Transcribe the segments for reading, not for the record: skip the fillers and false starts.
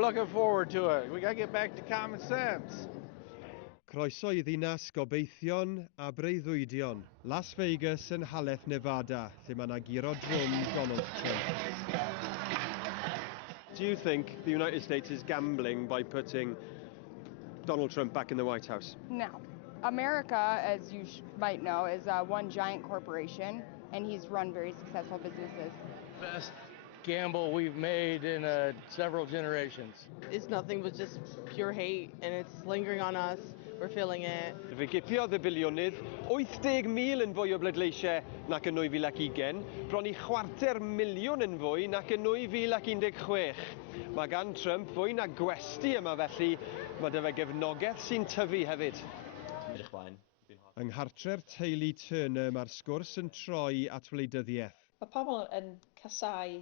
we're looking forward to it. We got to get back to common sense. Croeso i ddinas gobeithion a breuddwydion. Las Vegas yn haleth Nevada, lle mae yna giro drwm Donald Trump. Do you think the United States is gambling by putting Donald Trump back in the White House? No. America, as you might know, is one giant corporation, and he's run very successful businesses. Best gamble we've made in several generations. It's nothing but just pure hate, and it's lingering on us. We're feeling it. Fe gipiodd y bilionydd 80,000 yn fwy o bleidleisiau nac yn 2020, bron i 250,000 yn fwy nac yn 2016. Mae gan Trump fwy na gwesti yma felly, mae dy fe gefnogaeth sy'n tyfu hefyd. Yng nghartref teulu Turner mae'r sgwrs yn troi at wleidyddiaeth. Mae pobl yn casau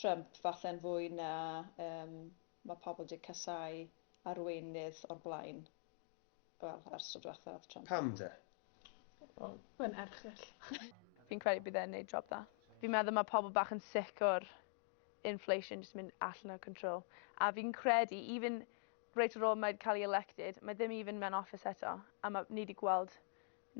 Trump falle'n fwy na mae pobl wedi casau arweinydd o'r blaen. Wel, ers tro diwethaf Trump. Pam de? Mae'n erchyll. Fi'n credu bydd e'n neud job dda. Fi'n meddwl mae pobl bach yn sic o'r inflation jyst mynd allan o control. A fi'n credu, even reit ar ôl mae'n cael ei elected, mae ddim even mewn office eto. A ni wedi gweld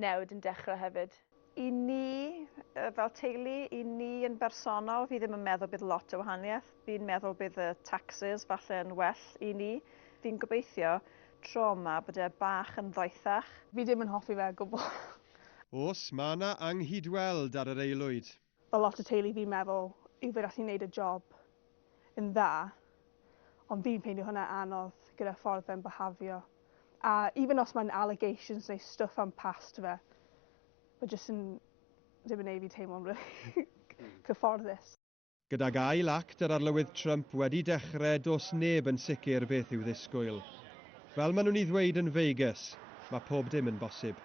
newid yn dechrau hefyd. I ni, fel teulu, i ni yn bersonol, fi ddim yn meddwl bydd lot o wahaniaeth. Fi'n meddwl bydd y taxes falle yn well i ni. Fi'n gobeithio tro yma bod e bach yn ddoethach. Fi ddim yn hoffi fe gwbl. Os mae yna anghydweld ar yr aelwyd. Fel lot o teulu fi'n meddwl yw fe gallu gwneud y job yn dda, ond fi'n peindio hwnna anodd gyda ffordd fe'n behafio. A even os mae'n allegations neu stwff am past fe, mae jyst yn ddim yn ei fi teimlo'n really cyfforddus. Gydag ail act yr arlywydd Trump wedi dechrau, dos neb yn sicr beth yw ddisgwyl. Fel maen nhw'n ei ddweud yn Vegas, mae pob dim yn bosib.